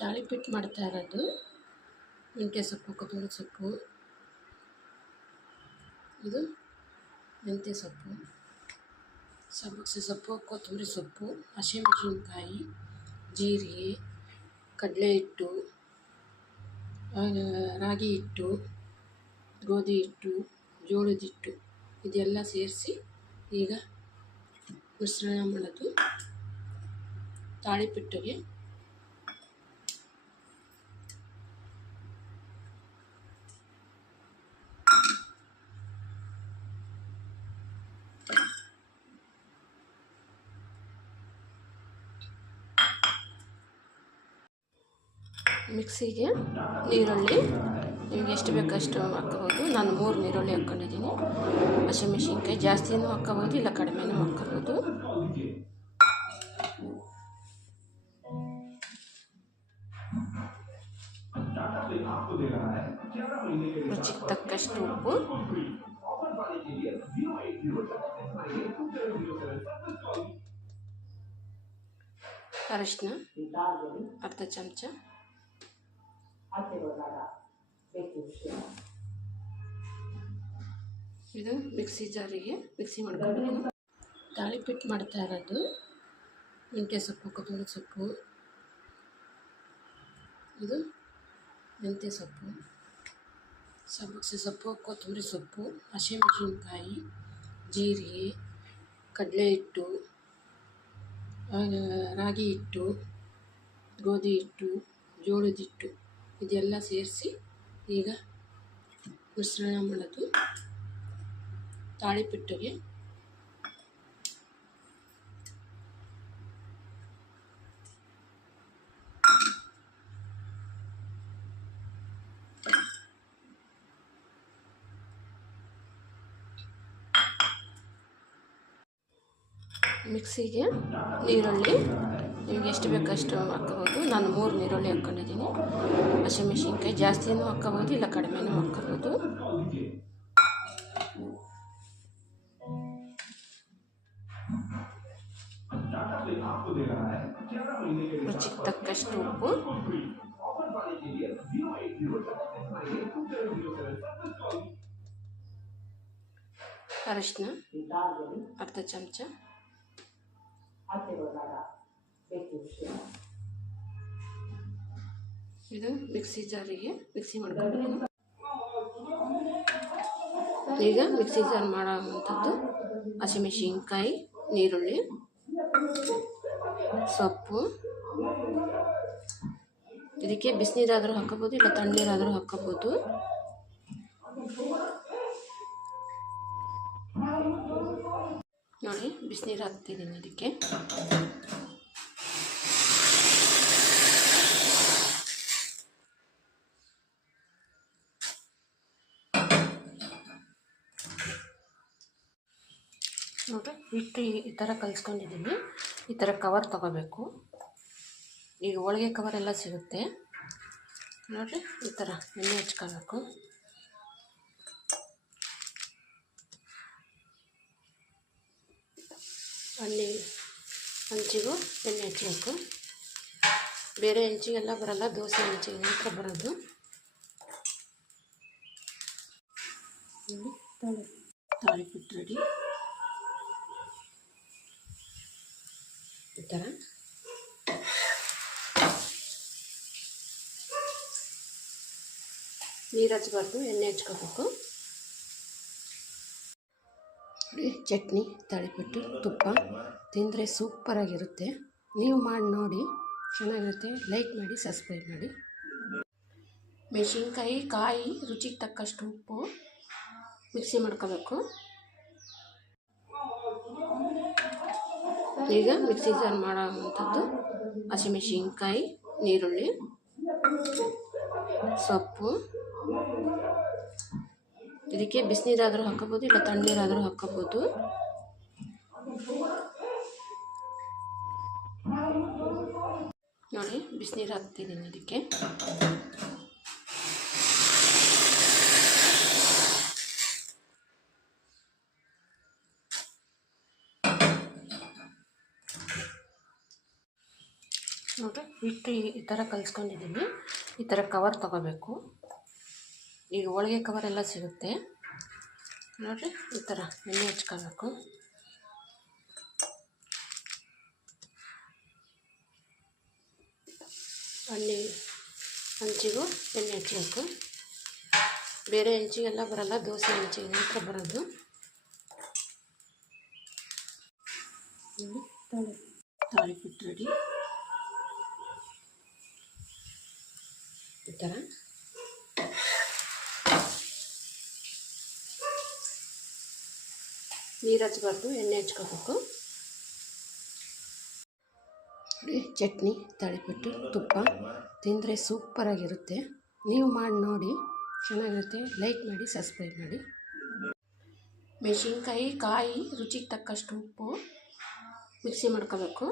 ತಾಳಿಪೀಠ ಮಾಡ್ತಾ ಇರೋದು. ಮೆಂತ್ಯ ಸೊಪ್ಪು, ಕೊತ್ತಂಬರಿ ಸೊಪ್ಪು. ಇದು ಮೆಂತ್ಯ ಸೊಪ್ಪು. ಸಬ್ಬಕ್ಸಿ ಸೊಪ್ಪು, ಕೊತ್ತಂಬರಿ ಸೊಪ್ಪು, ಹಸಿಮೆಣಸಿನ್ಕಾಯಿ, ಜೀರಿಗೆ, ಕಡಲೆ ಹಿಟ್ಟು ರಾಗಿ ಹಿಟ್ಟು, ಗೋಧಿ ಹಿಟ್ಟು, ಜೋಳದ ಹಿಟ್ಟು ಇದೆಲ್ಲ ಸೇರಿಸಿ ಈಗ ಮಿಶ್ರಣ ಮಾಡೋದು. ತಾಳಿಪೀಠಗೆ ಮಿಕ್ಸಿಗೆ ಈರುಳ್ಳಿ. ನಿಮ್ಗೆ ಎಷ್ಟು ಬೇಕು ಅಷ್ಟು ಹಾಕ್ಕೋಬೋದು ನಾನು ಮೂರು ನೀರುಳ್ಳಿ ಹಾಕ್ಕೊಂಡಿದ್ದೀನಿ. ಹಸಿಮೆಣ್ಸಿನ್ಕಾಯಿ ಜಾಸ್ತಿನೂ ಹಾಕ್ಕೋಬೋದು ಇಲ್ಲ ಕಡಿಮೆನೂ ಹಾಕ್ಕೋಬೋದು ರುಚಿಗೆ ತಕ್ಕಷ್ಟು ಉಪ್ಪು. ಅರಿಶಿನ ಅರ್ಧ ಚಮಚ. ಇದು ಮಿಕ್ಸಿ ಜಾರಿಗೆ ಮಿಕ್ಸಿ ಮಾಡ್ಕೊಂಡು ತಾಳಿಪೀಠ ಮಾಡ್ತಾ ಇರೋದು. ಮೆಂತ್ಯ ಸೊಪ್ಪು ಕೊತ್ತಂಬರಿ ಸೊಪ್ಪು. ಇದು ಮೆಂತ್ಯ ಸೊಪ್ಪು. ಸಬ್ಬಕ್ಸಿ ಸೊಪ್ಪು ಕೊತ್ತಂಬರಿ ಸೊಪ್ಪು ಹಸಿಮೆಣಸಿನ್ಕಾಯಿ ಜೀರಿಗೆ ಕಡಲೆ ಹಿಟ್ಟು ರಾಗಿ ಹಿಟ್ಟು ಗೋಧಿ ಹಿಟ್ಟು ಜೋಳದ ಹಿಟ್ಟು. ಇದೆಲ್ಲ ಸೇರಿಸಿ ಈಗ ಮಿಶ್ರಣ ಮಾಡೋದು. ತಾಳಿಪಿಟ್ಟಿಗೆ. ಮಿಕ್ಸಿಗೆ ನೀರುಳ್ಳಿ ನಿಮ್ಗೆ ಎಷ್ಟು ಬೇಕು ಅಷ್ಟು ಹಾಕ್ಕೋಬೋದು ನಾನು ಮೂರು ನೀರುಳ್ಳಿ ಹಾಕ್ಕೊಂಡಿದ್ದೀನಿ. ಹಸಿಮೆಣ್ಸಿನ್ಕಾಯಿ ಜಾಸ್ತಿನೂ ಹಾಕ್ಕೋಬೋದು, ಇಲ್ಲ ಕಡಿಮೆನೂ ಹಾಕ್ಕೋಬೋದು. ರುಚಿಗೆ ತಕ್ಕಷ್ಟು ಉಪ್ಪು. ಅರಿಶಿನ ಅರ್ಧ ಚಮಚ. ಇದು ಮಿಕ್ಸಿ ಜಾರಿಗೆ ಮಿಕ್ಸಿ ಮಾಡ್ಕೊಂಡು. ಈಗ ಮಿಕ್ಸಿ ಜಾರ್ ಮಾಡೋವಂಥದ್ದು ಹಸಿಮೆಣಸಿನ್ಕಾಯಿ ನೀರುಳ್ಳಿ ಸೊಪ್ಪು. ಇದಕ್ಕೆ ಬಿಸಿನೀರಾದರೂ ಹಾಕೋಬೋದು, ಇಲ್ಲ ತಣ್ಣೀರಾದರೂ ಹಾಕಬಹುದು ನೋಡಿ, ಬಿಸಿನೀರು ಹಾಕ್ತಿದ್ದೀನಿ ಇದಕ್ಕೆ. ನೋಡಿರಿ ಹಿಟ್ಟು ಈ ಥರ ಕಲಿಸ್ಕೊಂಡಿದ್ದೀನಿ. ಈ ಥರ ಕವರ್ ತಗೋಬೇಕು. ಈಗ ಹೋಳಿಗೆ ಕವರ್ ಎಲ್ಲ ಸಿಗುತ್ತೆ. ನೋಡಿರಿ, ಈ ಥರ ಎಣ್ಣೆ ಹಚ್ಕೋಬೇಕು. ಅಲ್ಲಿ ಹಂಚಿಗೂ ಎಣ್ಣೆ ಹಚ್ಚಬೇಕು ಬೇರೆ ಹೆಂಚಿಗೆಲ್ಲ ಬರಲ್ಲ, ದೋಸೆ ಹೆಂಚಿಗೆ ಮಾತ್ರ ಬರೋದು. ನೋಡಿ ತಾಳಿ ರೆಡಿ ಈ ಥರ. ನೀರು ಹಚ್ಬಾರ್ದು, ಎಣ್ಣೆ ಹಚ್ಕೋಬೇಕು. ಚಟ್ನಿ, ತಾಳಿಪಟ್ಟು, ತುಪ್ಪ ತಿಂದರೆ ಸೂಪರಾಗಿರುತ್ತೆ ನೀವು ಮಾಡಿ ನೋಡಿ, ಚೆನ್ನಾಗಿರುತ್ತೆ. ಲೈಕ್ ಮಾಡಿ ಸಬ್ಸ್ಕ್ರೈಬ್ ಮಾಡಿ. ಮೆಣಸಿನ್ಕಾಯಿ, ಕಾಯಿ, ರುಚಿಗೆ ತಕ್ಕಷ್ಟು ಉಪ್ಪು ಮಿಕ್ಸಿ ಮಾಡ್ಕೋಬೇಕು. ಈಗ ಮಿಕ್ಸಿ ಜಾರ್ ಮಾಡೋವಂಥದ್ದು ಹಸಿಮೆಣಸಿನ್ಕಾಯಿ ನೀರುಳ್ಳಿ ಸೊಪ್ಪು. ಇದಕ್ಕೆ ಬಿಸಿನೀರಾದರೂ ಹಾಕೋಬೋದು, ಇಲ್ಲ ತಣ್ಣೀರಾದರೂ ಹಾಕೋಬೋದು. ನೋಡಿ, ಬಿಸಿನೀರು ಹಾಕ್ತಿದ್ದೀನಿ ಇದಕ್ಕೆ. ನೋಡಿರಿ ಹಿಟ್ಟು ಈ- ಈ ಥರ ಕಲಿಸ್ಕೊಂಡಿದ್ದೀನಿ ಈ ಥರ ಕವರ್ ತಗೋಬೇಕು ಈಗ ಹೋಳಿಗೆ ಕವರ್ ಎಲ್ಲ ಸಿಗುತ್ತೆ. ನೋಡಿರಿ, ಈ ಥರ ಎಣ್ಣೆ ಹಚ್ಕೋಬೇಕು. ಅಲ್ಲಿ ಹಂಚಿಗೂ ಎಣ್ಣೆ ಹಚ್ಚಬೇಕು ಬೇರೆ ಹೆಂಚಿಗೆಲ್ಲ ಬರಲ್ಲ, ದೋಸೆ ಹೆಂಚಿಗೆ ಮಾತ್ರ ಬರೋದು. ನೋಡಿ ತಾಳಿ ತಾಳಿಪಟ್ಟು ರೆಡಿ ಥರ ನೀರು ಹಚ್ಬಾರ್ದು ಎಣ್ಣೆ ಹಚ್ಕೋಬೇಕು. ಚಟ್ನಿ ತಳಿಬಿಟ್ಟು ತುಪ್ಪ ತಿಂದರೆ ಸೂಪರಾಗಿರುತ್ತೆ ನೀವು ಮಾಡಿ ನೋಡಿ, ಚೆನ್ನಾಗಿರುತ್ತೆ. ಲೈಕ್ ಮಾಡಿ ಸಬ್ಸ್ಕ್ರೈಬ್ ಮಾಡಿ. ಮೆಣಸಿನ್ಕಾಯಿ, ಕಾಯಿ, ರುಚಿಗೆ ತಕ್ಕಷ್ಟು ಉಪ್ಪು ಮಿಕ್ಸಿ ಮಾಡ್ಕೋಬೇಕು.